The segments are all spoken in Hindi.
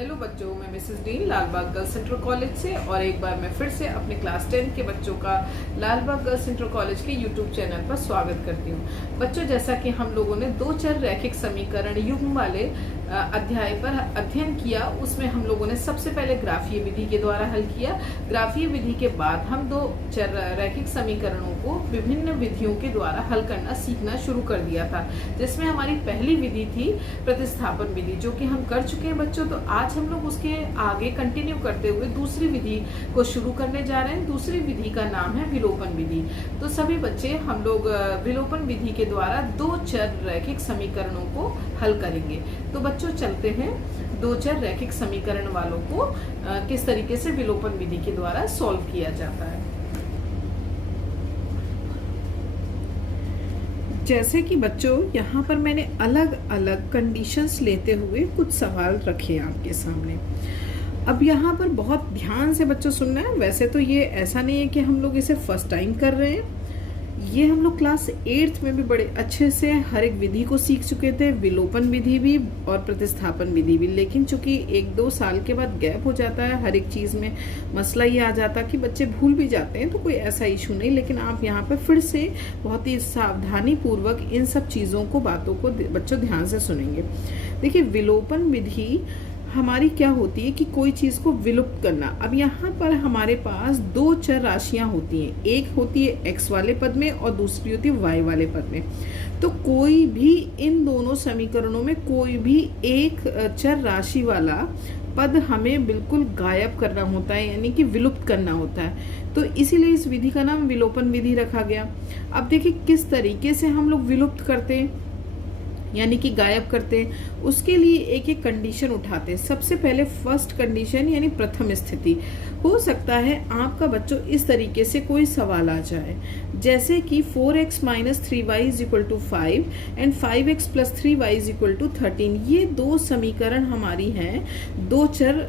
हेलो बच्चों, मैं Mrs Dean Lalbagh girls central college से और एक बार मैं फिर से अपने क्लास 10 के बच्चों का लालबाग गर्ल्स सेंट्रल कॉलेज के यूट्यूब चैनल पर स्वागत करती हूँ। बच्चों, जैसा कि हम लोगों ने दो चर रैखिक समीकरण युग्म वाले अध्याय पर अध्ययन किया, उसमें हम लोगों ने सबसे पहले ग्राफीय विधि के द्वारा हल किया। ग्राफीय विधि के बाद हम दो चर रैखिक समीकरणों को विभिन्न विधियों के द्वारा हल करना सीखना शुरू कर दिया था, जिसमें हमारी पहली विधि थी प्रतिस्थापन विधि, जो कि हम कर चुके हैं बच्चों। तो आज हम लोग उसके आगे कंटिन्यू करते हुए दूसरी विधि को शुरू करने जा रहे हैं। दूसरी विधि का नाम है विलोपन विधि। तो सभी बच्चे हम लोग विलोपन विधि के द्वारा दो चर रैखिक समीकरणों को हल करेंगे। तो बच्चों चलते हैं दो चर रैखिक समीकरण वालों को किस तरीके से विलोपन विधि के द्वारा सॉल्व किया जाता है। जैसे कि बच्चों यहाँ पर मैंने अलग अलग कंडीशंस लेते हुए कुछ सवाल रखे आपके सामने। अब यहाँ पर बहुत ध्यान से बच्चों सुनना है। वैसे तो ये ऐसा नहीं है कि हम लोग इसे फर्स्ट टाइम कर रहे हैं, ये हम लोग क्लास 8th में भी बड़े अच्छे से हर एक विधि को सीख चुके थे, विलोपन विधि भी और प्रतिस्थापन विधि भी। लेकिन चूंकि 1-2 साल के बाद गैप हो जाता है, हर एक चीज़ में मसला ये आ जाता है कि बच्चे भूल भी जाते हैं, तो कोई ऐसा इशू नहीं। लेकिन आप यहाँ पर फिर से बहुत ही सावधानी पूर्वक इन सब चीज़ों को, बातों को बच्चों ध्यान से सुनेंगे। देखिए, विलोपन विधि हमारी क्या होती है कि कोई चीज़ को विलुप्त करना। अब यहाँ पर हमारे पास दो चर राशियाँ होती हैं, एक होती है x वाले पद में और दूसरी होती है y वाले पद में। तो कोई भी इन दोनों समीकरणों में कोई भी एक चर राशि वाला पद हमें बिल्कुल गायब करना होता है, यानी कि विलुप्त करना होता है। तो इसीलिए इस विधि का नाम विलोपन विधि रखा गया। अब देखिए किस तरीके से हम लोग विलुप्त करते हैं, यानी कि गायब करते हैं। उसके लिए एक एक कंडीशन उठाते हैं। सबसे पहले फर्स्ट कंडीशन यानी प्रथम स्थिति। हो सकता है आपका बच्चों इस तरीके से कोई सवाल आ जाए, जैसे कि 4x - 3y = 5 and 5x + 3y = 13। ये दो समीकरण हमारी हैं, दो चर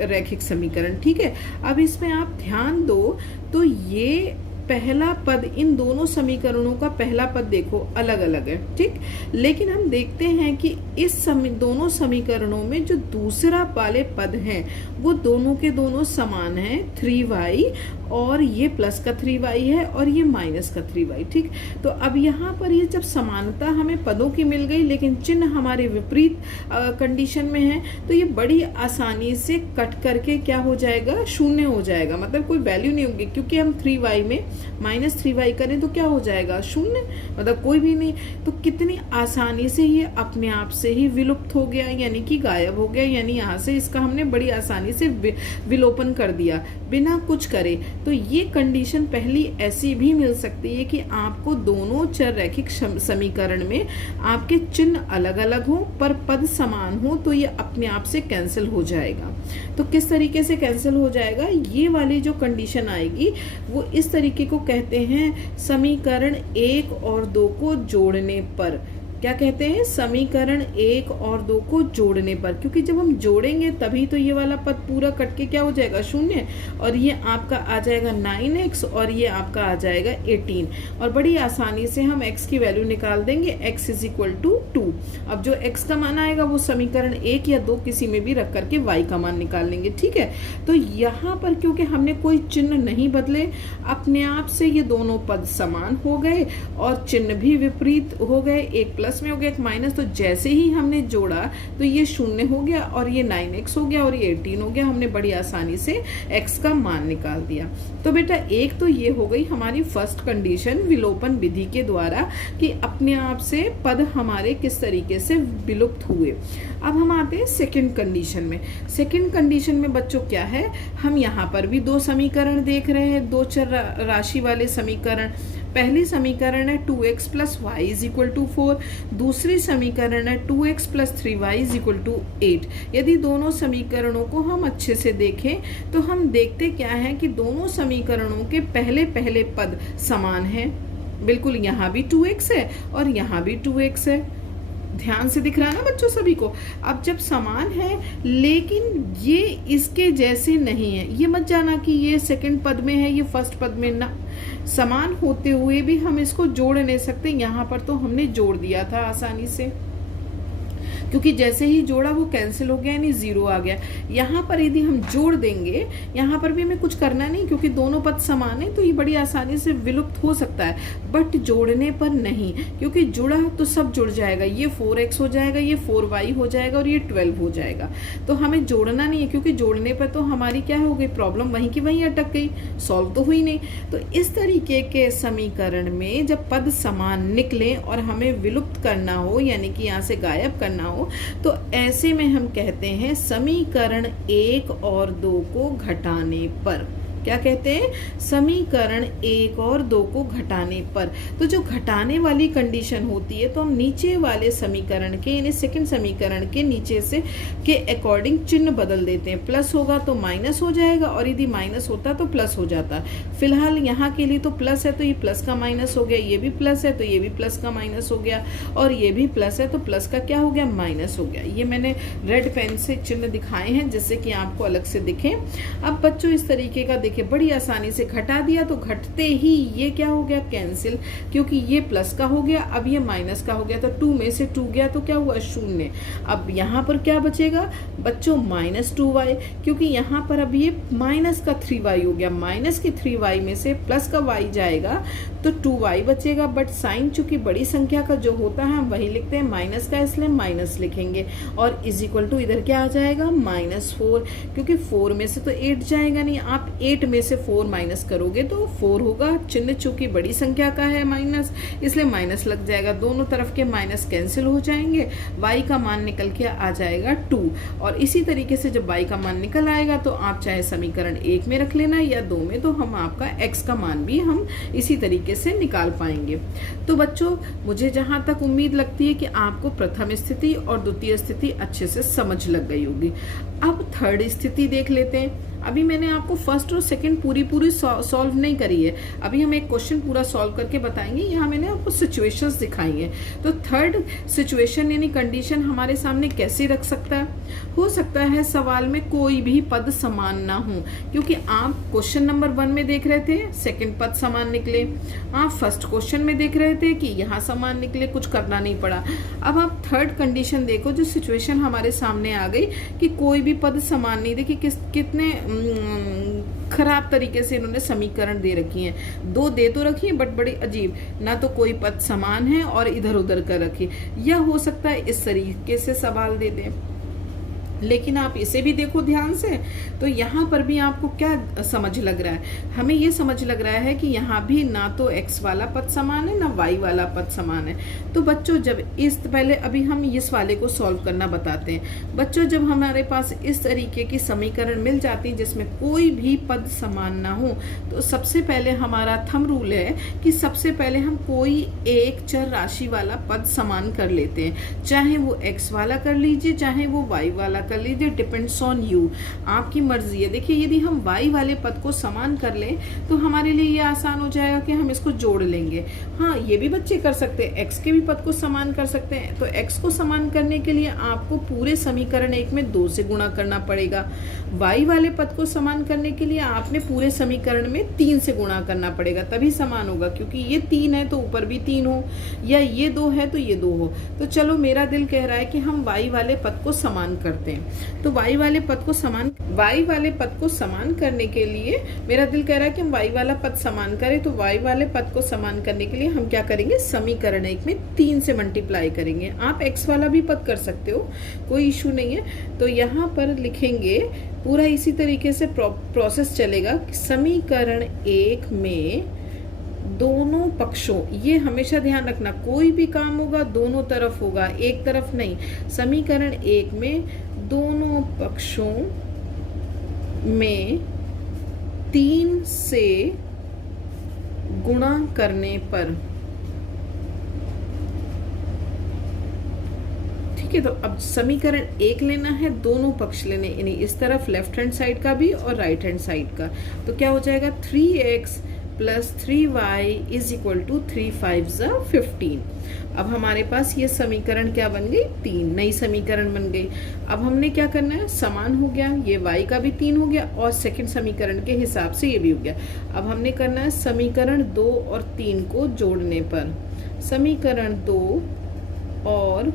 रैखिक समीकरण। ठीक है, अब इसमें आप ध्यान दो तो ये पहला पद, इन दोनों समीकरणों का पहला पद देखो अलग अलग है, ठीक। लेकिन हम देखते हैं कि इस दोनों समीकरणों में जो दूसरा वाले पद हैं वो दोनों के दोनों समान हैं, 3y, और ये प्लस का 3y है और ये माइनस का 3y, ठीक। तो अब यहाँ पर ये जब समानता हमें पदों की मिल गई, लेकिन चिन्ह हमारे विपरीत कंडीशन में है, तो ये बड़ी आसानी से कट करके क्या हो जाएगा, शून्य हो जाएगा। मतलब कोई वैल्यू नहीं होगी, क्योंकि हम 3y में -3y करें तो क्या हो जाएगा, शून्य, मतलब कोई भी नहीं। तो कितनी आसानी से ये अपने आप से ही विलुप्त हो गया, यानी कि गायब हो गया। यानी यहाँ से इसका हमने बड़ी आसानी से विलोपन कर दिया बिना कुछ करे। तो ये कंडीशन पहली ऐसी भी मिल सकती है कि आपको दोनों चर रैखिक समीकरण में आपके चिन्ह अलग अलग हो पर पद समान हो, तो ये अपने आप से कैंसिल हो जाएगा। तो किस तरीके से कैंसिल हो जाएगा, ये वाली जो कंडीशन आएगी वो इस तरीके को कहते हैं समीकरण 1 और 2 को जोड़ने पर। क्या कहते हैं, समीकरण 1 और 2 को जोड़ने पर, क्योंकि जब हम जोड़ेंगे तभी तो ये वाला पद पूरा कट के क्या हो जाएगा, शून्य, और ये आपका आ जाएगा 9x और ये आपका आ जाएगा 18। और बड़ी आसानी से हम x की वैल्यू निकाल देंगे, x = 2। अब जो x का मान आएगा वो समीकरण 1 या 2 किसी में भी रख करके y का मान निकाल लेंगे, ठीक है। तो यहाँ पर क्योंकि हमने कोई चिन्ह नहीं बदले, अपने आप से ये दोनों पद समान हो गए और चिन्ह भी विपरीत हो गए, एक प्लस में हो गया एक माइनस। तो जैसे ही हमने जोड़ा तो ये शून्य हो गया और ये 9x हो गया और ये 18 हो गया। हमने बड़ी आसानी से x का मान निकाल दिया। तो बेटा एक तो ये हो गई हमारी फर्स्ट कंडीशन विलोपन विधि के द्वारा कि अपने आप से पद हमारे किस तरीके से विलुप्त हुए। अब हम आते हैं सेकंड कंडीशन में। सेकंड कंडीशन में बच्चों क्या है, हम यहाँ पर भी दो समीकरण देख रहे हैं, दो चर राशि वाले समीकरण। पहली समीकरण है 2x + y = 4, दूसरी समीकरण है 2x + 3y = 8। यदि दोनों समीकरणों को हम अच्छे से देखें तो हम देखते क्या है कि दोनों समीकरणों के पहले पहले पद समान हैं। बिल्कुल, यहाँ भी 2x है और यहाँ भी 2x है। ध्यान से दिख रहा है ना बच्चों सभी को। अब जब समान है लेकिन ये इसके जैसे नहीं है, ये मत जाना कि ये सेकंड पद में है ये फर्स्ट पद में ना। समान होते हुए भी हम इसको जोड़ नहीं सकते, यहाँ पर तो हमने जोड़ दिया था आसानी से। क्योंकि जैसे ही जोड़ा वो कैंसिल हो गया, यानी 0 आ गया। यहाँ पर यदि हम जोड़ देंगे, यहाँ पर भी हमें कुछ करना नहीं, क्योंकि दोनों पद समान है तो ये बड़ी आसानी से विलुप्त हो सकता है। बट जोड़ने पर नहीं, क्योंकि जुड़ा तो सब जुड़ जाएगा, ये 4x हो जाएगा, ये 4y हो जाएगा और ये 12 हो जाएगा। तो हमें जोड़ना नहीं है, क्योंकि जोड़ने पर तो हमारी क्या हो गई, प्रॉब्लम वहीं की वहीं अटक गई, सॉल्व तो हुई नहीं। तो इस तरीके के समीकरण में जब पद समान निकले और हमें विलुप्त करना हो, यानी कि यहाँ से गायब करना हो, तो ऐसे में हम कहते हैं समीकरण 1 और 2 को घटाने पर। क्या कहते हैं, समीकरण 1 और 2 को घटाने पर। तो जो घटाने वाली कंडीशन होती है, तो हम नीचे वाले समीकरण के, यानी सेकंड समीकरण के नीचे से के अकॉर्डिंग चिन्ह बदल देते हैं। प्लस होगा तो माइनस हो जाएगा, और यदि माइनस होता तो प्लस हो जाता। फिलहाल यहाँ के लिए तो प्लस है तो ये प्लस का माइनस हो गया, ये भी प्लस है तो ये भी प्लस का माइनस हो गया, और ये भी प्लस है तो प्लस का क्या हो गया, माइनस हो गया। ये मैंने रेड पेन से चिन्ह दिखाए हैं जिससे कि आपको अलग से दिखे। अब बच्चों इस तरीके का देखिए, बड़ी आसानी से घटा दिया, तो घटते ही ये क्या हो गया, कैंसिल, क्योंकि ये प्लस का हो गया, अब ये माइनस का हो गया, तो 2 में से 2 गया तो क्या हुआ, 0। अब यहाँ पर क्या बचेगा बच्चों, -2y, क्योंकि यहाँ पर अब ये माइनस का 3y हो गया, माइनस के 3y में से प्लस का y जाएगा तो 2y बचेगा। बट साइन चूंकि बड़ी संख्या का जो होता है हम वही लिखते हैं, माइनस का, इसलिए माइनस लिखेंगे, और इज इक्वल टू इधर क्या आ जाएगा, -4, क्योंकि 4 में से तो 8 जाएगा नहीं, आप 8 में से 4 माइनस करोगे तो 4 होगा। चिन्ह चूंकि बड़ी संख्या का है माइनस, इसलिए माइनस लग जाएगा, दोनों तरफ के माइनस कैंसिल हो जाएंगे, y का मान निकल के आ जाएगा 2। और इसी तरीके से जब y का मान निकल आएगा तो आप चाहे समीकरण 1 में रख लेना या 2 में, तो हम आपका x का मान भी हम इसी तरीके से निकाल पाएंगे। तो बच्चों मुझे जहां तक उम्मीद लगती है कि आपको प्रथम स्थिति और द्वितीय स्थिति अच्छे से समझ लग गई होगी। अब थर्ड स्थिति देख लेते हैं। अभी मैंने आपको फर्स्ट और सेकंड पूरी सॉल्व नहीं करी है, अभी हम एक क्वेश्चन पूरा सॉल्व करके बताएंगे। यहाँ मैंने आपको सिचुएशंस दिखाई हैं। तो थर्ड सिचुएशन यानी कंडीशन हमारे सामने कैसे रख सकता है, हो सकता है सवाल में कोई भी पद समान ना हो, क्योंकि आप क्वेश्चन नंबर 1 में देख रहे थे सेकंड पद समान निकले, आप फर्स्ट क्वेश्चन में देख रहे थे कि यहाँ समान निकले, कुछ करना नहीं पड़ा। अब आप थर्ड कंडीशन देखो, जो सिचुएशन हमारे सामने आ गई कि कोई भी पद समान नहीं, देखिए कितने खराब तरीके से इन्होंने समीकरण दे रखी हैं। 2 दे तो रखी है बट बड़ी अजीब, ना तो कोई पद समान है और इधर उधर कर रखी। या हो सकता है इस तरीके से सवाल दे दें, लेकिन आप इसे भी देखो ध्यान से, तो यहाँ पर भी आपको क्या समझ लग रहा है, हमें ये समझ लग रहा है कि यहाँ भी ना तो x वाला पद समान है ना y वाला पद समान है। तो बच्चों जब इस पहले अभी हम इस वाले को सॉल्व करना बताते हैं। बच्चों जब हमारे पास इस तरीके की समीकरण मिल जाती है जिसमें कोई भी पद समान ना हो, तो सबसे पहले हमारा थंब रूल है कि सबसे पहले हम कोई एक चर राशि वाला पद समान कर लेते हैं, चाहे वो x वाला कर लीजिए चाहे वो y वाला कर लीजिए, डिपेंड्स ऑन यू, आपकी मर्जी है। देखिए यदि हम y वाले पद को समान कर लें तो हमारे लिए ये आसान हो जाएगा कि हम इसको जोड़ लेंगे। हाँ ये भी बच्चे कर सकते हैं, x के भी पद को समान कर सकते हैं। तो x को समान करने के लिए आपको पूरे समीकरण 1 में 2 से गुणा करना पड़ेगा, y वाले पद को समान करने के लिए आपने पूरे समीकरण में 3 से गुणा करना पड़ेगा, तभी समान होगा, क्योंकि ये 3 है तो ऊपर भी 3 हो, या ये 2 है तो ये 2 हो। तो चलो मेरा दिल कह रहा है कि हम y वाले पद को समान करते हैं। तो y वाले पद को समान करने के लिए मेरा दिल कह रहा है कि हम y वाला पद समान करें। तो y वाले पद को समान करने के लिए हम क्या करेंगे, समीकरण 1 में 3 से मल्टीप्लाई करेंगे। आप x वाला भी पद कर सकते हो, कोई इशू नहीं है। तो यहाँ पर लिखेंगे पूरा इसी तरीके से प्रोसेस चलेगा। समीकरण 1 में दोनों पक्षों, ये हमेशा ध्यान रखना, कोई भी काम होगा दोनों तरफ होगा, एक तरफ नहीं। समीकरण 1 में दोनों पक्षों में 3 से गुणा करने पर, ठीक है। तो अब समीकरण 1 लेना है, दोनों पक्ष लेने, यानी इस तरफ लेफ्ट हैंड साइड का भी और राइट हैंड साइड का। तो क्या हो जाएगा, 3x plus 3y is equal to 3 5 15। अब हमारे पास ये समीकरण क्या बन गई, 3 नई समीकरण बन गई। अब हमने क्या करना है, समान हो गया, ये y का भी 3 हो गया और सेकंड समीकरण के हिसाब से ये भी हो गया। अब हमने करना है समीकरण 2 और 3 को जोड़ने पर, समीकरण 2 और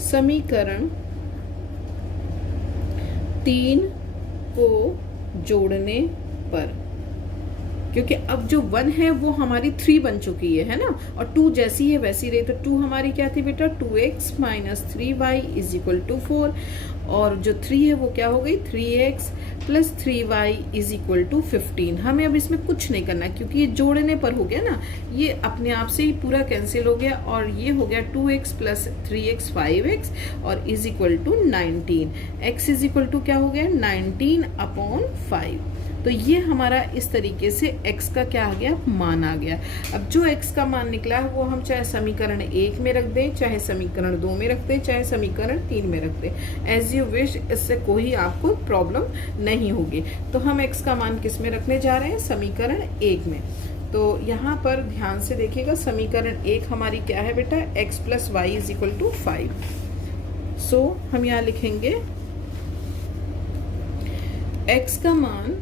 समीकरण 3 को जोड़ने पर, क्योंकि अब जो 1 है वो हमारी 3 बन चुकी है ना, और 2 जैसी है वैसी रही, तो 2 हमारी क्या थी बेटा, 2x - 3y = 4, और जो 3 है वो क्या हो गई, 3x + 3y = 15। हमें अब इसमें कुछ नहीं करना क्योंकि ये जोड़ने पर हो गया ना, ये अपने आप से ही पूरा कैंसिल हो गया, और ये हो गया 2x + 3x 5x और = 19। x क्या हो गया, 19/5। तो ये हमारा इस तरीके से x का क्या आ गया, मान आ गया। अब जो x का मान निकला है वो हम चाहे समीकरण 1 में रख दें, चाहे समीकरण 2 में रख दें, चाहे समीकरण 3 में रख दें, एज यू विश। इससे कोई आपको प्रॉब्लम नहीं होगी। तो हम x का मान किस में रखने जा रहे हैं, समीकरण 1 में। तो यहाँ पर ध्यान से देखिएगा, समीकरण 1 हमारी क्या है बेटा, x + y = 5। सो हम यहाँ लिखेंगे x का मान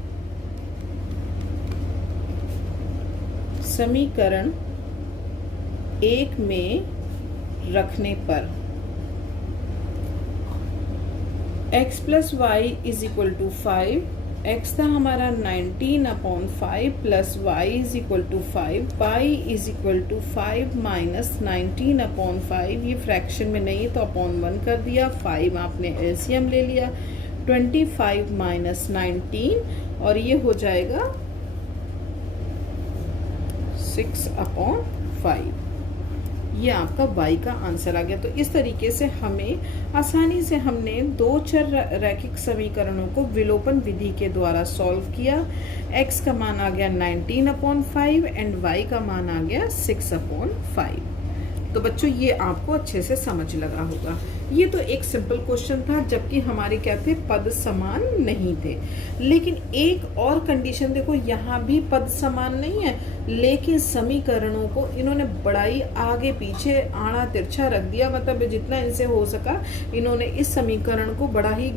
समीकरण 1 में रखने पर x + y = 5, x था हमारा 19/5 + y = 5, y = 5 - 19/5, ये फ्रैक्शन में नहीं तो अपॉन 1 कर दिया, 5 आपने एलसीएम ले लिया, 25 - 19 और ये हो जाएगा 6/5। ये आपका y का आंसर आ गया। तो इस तरीके से हमें आसानी से हमने 2 चर रैखिक समीकरणों को विलोपन विधि के द्वारा सॉल्व किया। x का मान आ गया 19/5 एंड y का मान आ गया 6/5। तो बच्चों ये आपको अच्छे से समझ लगा होगा। ये तो एक सिंपल क्वेश्चन था, जबकि हमारे क्या थे, पद समान नहीं थे। लेकिन एक और कंडीशन देखो, यहाँ भी पद समान नहीं है, लेकिन समीकरणों को इन्होंने बड़ा ही आगे पीछे आड़ा तिरछा रख दिया। मतलब जितना इनसे हो सका इन्होंने इस समीकरण को बड़ा ही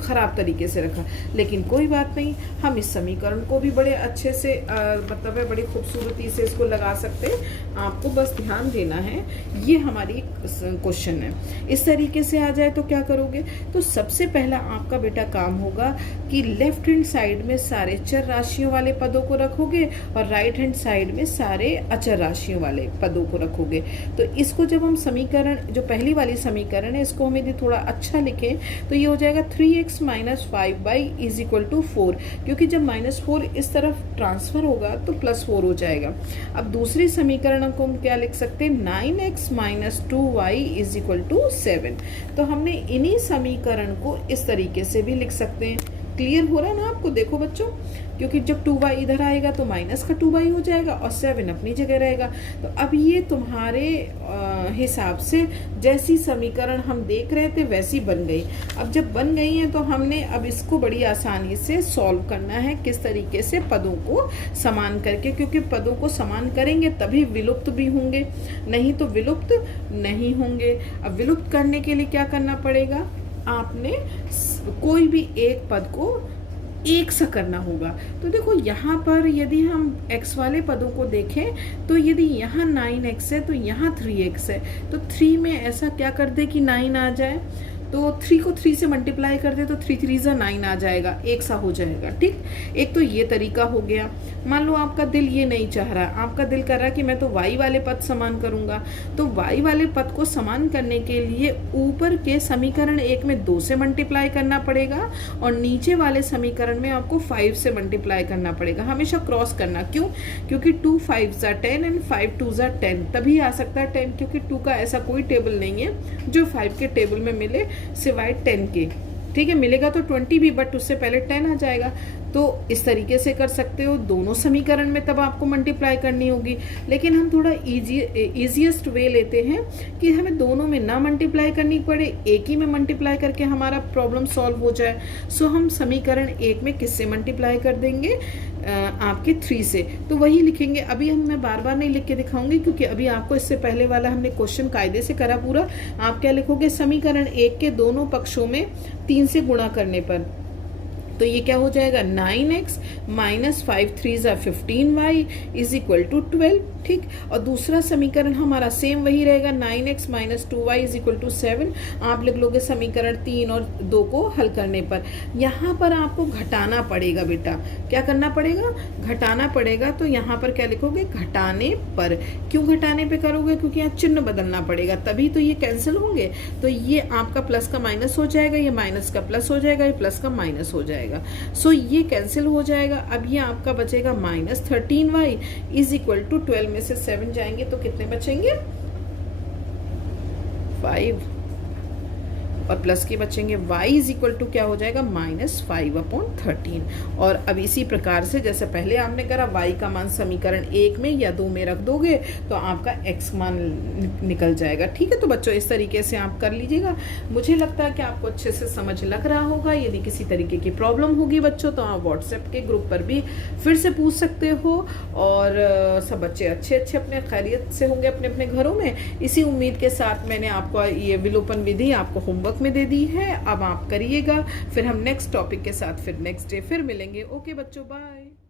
खराब तरीके से रखा। लेकिन कोई बात नहीं, हम इस समीकरण को भी बड़े अच्छे से मतलब है बड़ी खूबसूरती से इसको लगा सकते हैं। आपको बस ध्यान देना है, ये हमारी क्वेश्चन है। इस तरीके से आ जाए तो क्या करोगे, तो सबसे पहला आपका बेटा काम होगा कि लेफ्ट हैंड साइड में सारे चर राशियों वाले पदों को रखोगे और राइट हैंड साइड में सारे अचर राशियों वाले पदों को रखोगे। तो इसको जब हम समीकरण, जो पहली वाली समीकरण है, इसको हम यदि थोड़ा अच्छा लिखें तो ये हो जाएगा 3x - 5y = 4, क्योंकि जब -4 इस तरफ ट्रांसफर होगा तो +4 हो जाएगा। अब दूसरी समीकरण को हम क्या लिख सकते हैं, 9x - 2y = 7। तो हमने इन्हीं समीकरण को इस तरीके से भी लिख सकते हैं। क्लियर हो रहा है ना आपको, देखो बच्चों, क्योंकि जब 2y इधर आएगा तो माइनस का 2y हो जाएगा और 7 अपनी जगह रहेगा। तो अब ये तुम्हारे हिसाब से जैसी समीकरण हम देख रहे थे वैसी बन गई। अब जब बन गई है तो हमने अब इसको बड़ी आसानी से सॉल्व करना है, किस तरीके से, पदों को समान करके, क्योंकि पदों को समान करेंगे तभी विलुप्त भी होंगे, नहीं तो विलुप्त नहीं होंगे। अब विलुप्त करने के लिए क्या करना पड़ेगा, आपने कोई भी एक पद को एक सा करना होगा। तो देखो यहाँ पर यदि हम x वाले पदों को देखें तो यदि यहाँ 9x है तो यहाँ 3x है, तो 3 में ऐसा क्या कर दे कि 9 आ जाए, तो 3 को 3 से मल्टीप्लाई कर दे तो 3 3 ज़ा 9 आ जाएगा, एक सा हो जाएगा। ठीक, एक तो ये तरीका हो गया। मान लो आपका दिल ये नहीं चाह रहा, आपका दिल कर रहा है कि मैं तो y वाले पद समान करूंगा, तो y वाले पद को समान करने के लिए ऊपर के समीकरण 1 में 2 से मल्टीप्लाई करना पड़ेगा और नीचे वाले समीकरण में आपको 5 से मल्टीप्लाई करना पड़ेगा। हमेशा क्रॉस करना, क्यों, क्योंकि 2 5 ज़ा 10 एंड 5 2 ज़ा 10, तभी आ सकता है 10, क्योंकि 2 का ऐसा कोई टेबल नहीं है जो 5 के टेबल में मिले सिवाय 10 के। ठीक है, मिलेगा तो 20 भी, बट उससे पहले 10 आ जाएगा। तो इस तरीके से कर सकते हो दोनों समीकरण में, तब आपको मल्टीप्लाई करनी होगी। लेकिन हम थोड़ा इजीएस्ट वे लेते हैं कि हमें दोनों में ना मल्टीप्लाई करनी पड़े, एक ही में मल्टीप्लाई करके हमारा प्रॉब्लम सॉल्व हो जाए। सो हम समीकरण 1 में किससे मल्टीप्लाई कर देंगे, आपके 3 से। तो वही लिखेंगे। अभी मैं बार बार नहीं लिख के दिखाऊंगी, क्योंकि अभी आपको इससे पहले वाला हमने क्वेश्चन कायदे से करा पूरा। आप क्या लिखोगे, समीकरण 1 के दोनों पक्षों में 3 से गुणा करने पर, तो ये क्या हो जाएगा, 9x - 5 3 ज़ा 15y = 12। ठीक। और दूसरा समीकरण हमारा सेम वही रहेगा, 9x minus 2y is equal to 7। आप लिख लोगे समीकरण 3 और 2 को हल करने पर। यहाँ पर आपको घटाना पड़ेगा बेटा, क्या करना पड़ेगा, घटाना पड़ेगा। तो यहाँ पर क्या लिखोगे, घटाने पर। क्यों घटाने पे करोगे, क्योंकि यहाँ चिन्ह बदलना पड़ेगा, तभी तो ये कैंसिल होंगे। तो ये आपका प्लस का माइनस हो जाएगा, ये माइनस का प्लस हो जाएगा, ये प्लस का माइनस हो जाएगा। सो ये कैंसिल हो जाएगा। अब ये आपका बचेगा minus 13y is equal to 12 में से 7 जाएंगे तो कितने बचेंगे, 5, और प्लस के बचेंगे y इज इक्वल टू क्या हो जाएगा, -5/13। और अब इसी प्रकार से जैसे पहले आपने करा, y का मान समीकरण 1 में या 2 में रख दोगे तो आपका x मान निकल जाएगा। ठीक है, तो बच्चों इस तरीके से आप कर लीजिएगा। मुझे लगता है कि आपको अच्छे से समझ लग रहा होगा। यदि किसी तरीके की प्रॉब्लम होगी बच्चों तो आप व्हाट्सएप के ग्रुप पर भी फिर से पूछ सकते हो। और सब बच्चे अच्छे अपने खैरियत से होंगे अपने अपने घरों में। इसी उम्मीद के साथ मैंने आपको ये विलोपन विधि आपको होमवर्क में दे दी है, अब आप करिएगा। फिर हम नेक्स्ट टॉपिक के साथ फिर नेक्स्ट डे फिर मिलेंगे। ओके बच्चों, बाय।